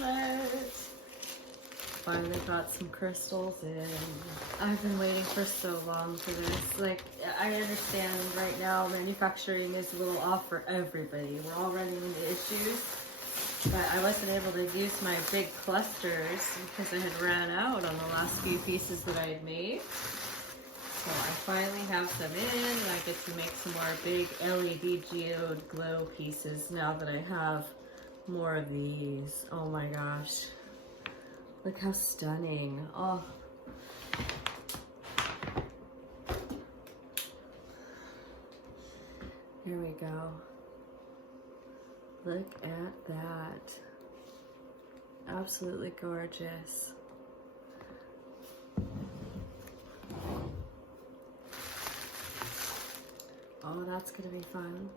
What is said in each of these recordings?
what? Finally got some crystals in. I've been waiting for so long for this. Like, I understand right now manufacturing is a little off for everybody. We're all running into issues. But I wasn't able to use my big clusters because I had ran out on the last few pieces that I had made. So I finally have some in, and I get to make some more big LED Geode Glow pieces now that I have more of these. Oh my gosh. Look how stunning. Oh. Here we go. Look at that. Absolutely gorgeous. Oh, that's gonna be fun.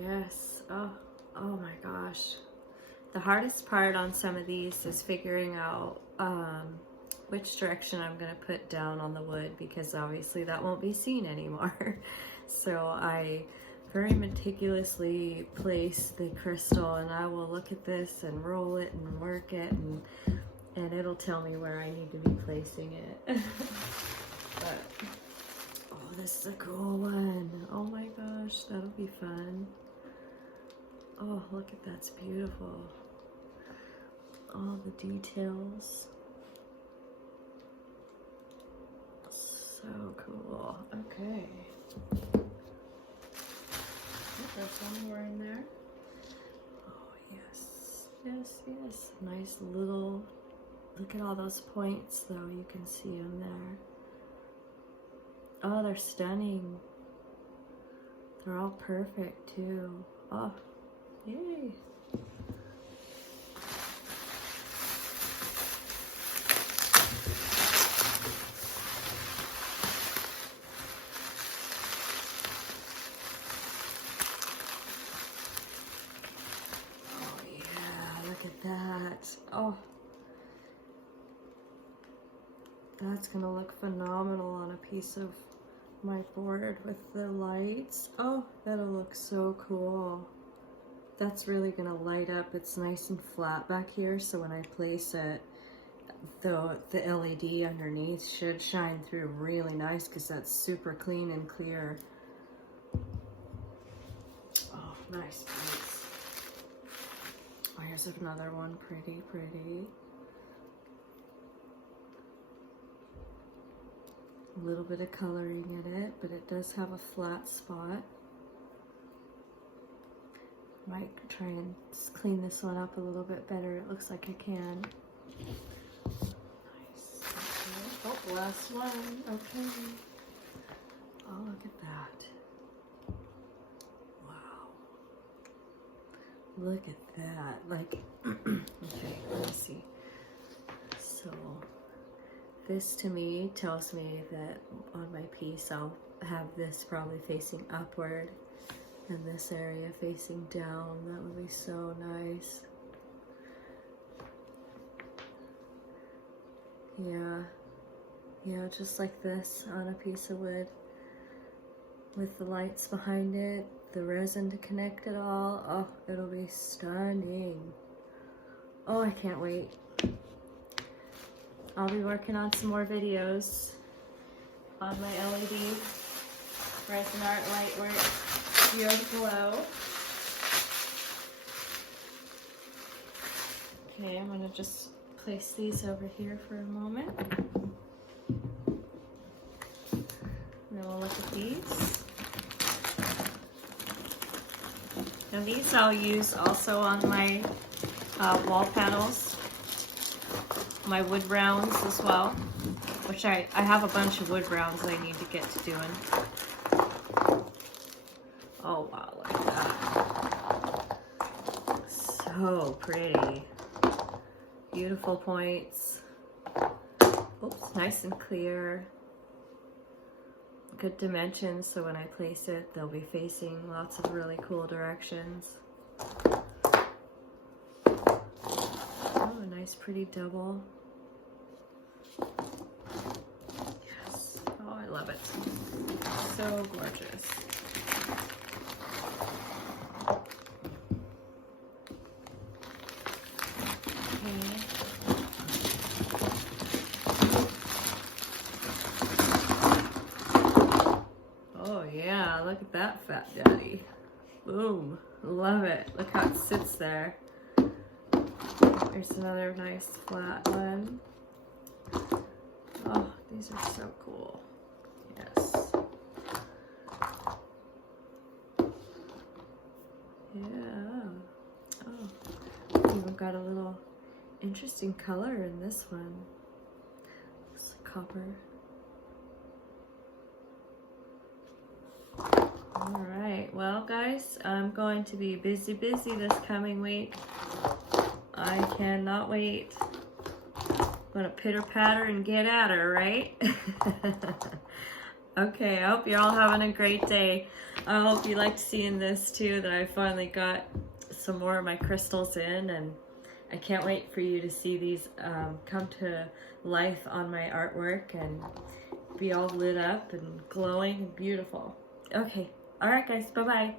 Yes. Oh my gosh. The hardest part on some of these is figuring out which direction I'm going to put down on the wood, because obviously that won't be seen anymore. So I very meticulously place the crystal, and I will look at this and roll it and work it, and it'll tell me where I need to be placing it. But oh, this is a cool one. Oh my gosh, that'll be fun. Oh, look at that's beautiful. All the details. So cool. Okay. There's one more in there. Oh, yes. Yes, yes. Nice little, look at all those points though. You can see them there. Oh, they're stunning. They're all perfect too. Oh, yay. That. Oh, that's gonna look phenomenal on a piece of my board with the lights. Oh, that'll look so cool. That's really gonna light up. It's nice and flat back here, so when I place it, the LED underneath should shine through really nice, because that's super clean and clear. Oh, nice. Oh, here's another one, pretty, pretty. A little bit of coloring in it, but it does have a flat spot. Might try and clean this one up a little bit better. It looks like I can. Nice. Okay. Oh, last one. Okay. Oh, look at that. Look at that, like, okay, let me see. So, this to me tells me that on my piece I'll have this probably facing upward and this area facing down. That would be so nice. Yeah, just like this on a piece of wood with the lights behind it. The resin to connect it all. Oh, it'll be stunning. Oh, I can't wait. I'll be working on some more videos on my LED Resin Art Lightwork Geode Glow. Okay, I'm gonna just place these over here for a moment. And then we'll look at these. Now these I'll use also on my wall panels, my wood rounds as well, which I have a bunch of wood rounds I need to get to doing. Oh wow, look at that. So pretty. Beautiful points. Oops, nice and clear. Good dimensions, so when I place it, they'll be facing lots of really cool directions. Oh, a nice pretty double. Yes. Oh, I love it. So gorgeous. that fat daddy. Boom. Love it. Look how it sits there. There's another nice flat one. Oh, these are so cool. Yes. Yeah. Oh, even got a little interesting color in this one. Looks like copper. All right, well guys, I'm going to be busy this coming week. I cannot wait. I'm gonna pitter patter and get at her, right? Okay, I hope you're all having a great day. I hope you liked seeing this too, that I finally got some more of my crystals in, and I can't wait for you to see these come to life on my artwork and be all lit up and glowing and beautiful. Okay, all right guys, bye-bye.